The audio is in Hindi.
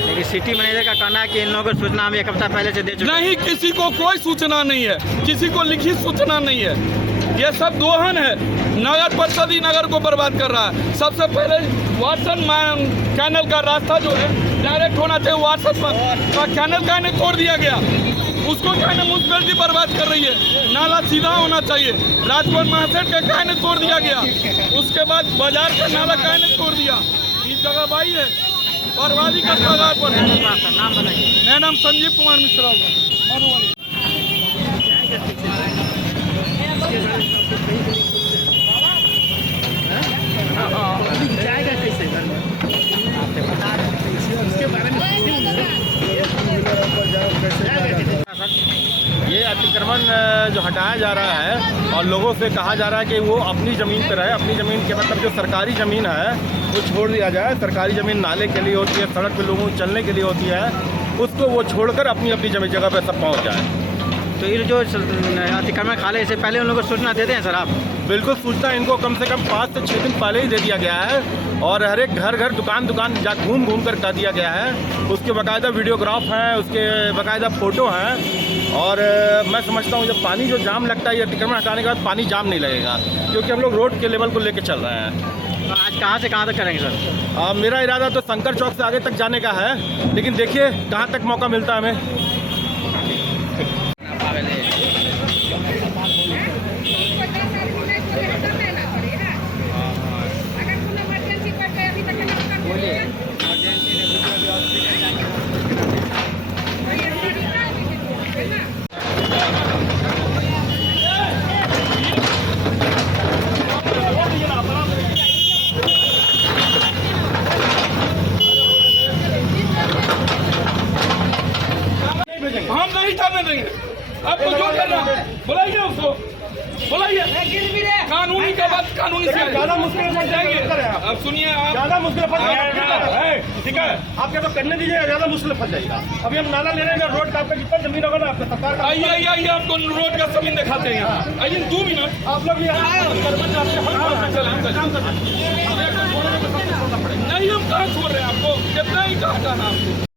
लेकिन सिटी मैनेजर का कहना है कि इन लोगों को सूचना हम 1 हफ्ता पहले से दे चुके हैं। नहीं, किसी को कोई सूचना नहीं है, किसी को लिखित सूचना नहीं है। ये सब दोहन है। नगर परिषद ही नगर को बर्बाद कर रहा है। सबसे पहले वाटसन कैनल का रास्ता जो है डायरेक्ट होना चाहिए। वाटसन का कैनल का ने तोड़ दिया गया, उसको कहने म्यूनसिपैलिटी बर्बाद कर रही है। नाला सीधा होना चाहिए। राजभवन महासेठ का कहने तोड़ दिया गया, उसके बाद बाजार का नाला कहने तोड़ दिया। इस जगह भाई है, बर्बादी का कगार पर है। नाम बताइए। मेरा नाम संजीव कुमार मिश्रा होगा, मधुबनी। ये अतिक्रमण जो हटाया जा रहा है और लोगों से कहा जा रहा है कि वो अपनी ज़मीन पर रहे। अपनी ज़मीन के मतलब जो सरकारी ज़मीन है वो छोड़ दिया जाए। सरकारी ज़मीन नाले के लिए होती है, सड़क पे लोगों को चलने के लिए होती है, उसको वो छोड़कर अपनी अपनी जगह पर सब पहुँच जाए। तो ये जो अतिक्रमण खाले से पहले उन लोगों को सूचना देते हैं सर आप? बिल्कुल, सूचना इनको कम से कम 5 से 6 दिन पहले ही दे दिया गया है और हर एक घर घर दुकान जा घूम कर कर दिया गया है। उसके बाकायदा वीडियोग्राफ हैं, उसके बाकायदा फ़ोटो हैं। और मैं समझता हूँ जब पानी जो जाम लगता है, ये अतिक्रमण हटाने के बाद पानी जाम नहीं लगेगा, क्योंकि हम लोग रोड के लेवल को लेकर चल रहे हैं। तो आज कहाँ से कहाँ तक करेंगे सर? मेरा इरादा तो शंकर चौक से आगे तक जाने का है, लेकिन देखिए कहाँ तक मौका मिलता है हमें। हम नहीं जाने देंगे। आपको जो करना बुलाइए, उसको बुलाइए। कानूनी का बात कानूनी से ज़्यादा मुश्किल में जाएंगे। अब सुनिए, आप ज़्यादा मुश्किल फंस जाएगा, ठीक है? आप क्या तो करने दीजिए, ज़्यादा मुश्किल फंस जाएगा। अभी हम नाला ले रहे हैं, रोड का आपका जितना जमीन होगा ना आपका सरकार का। आइए आपको रोड का जमीन दिखाते हैं। आइए 2 मिनट आप लोग नहीं, हम कहाँ छोड़ रहे हैं आपको, कितना ही कहा जाना आपको।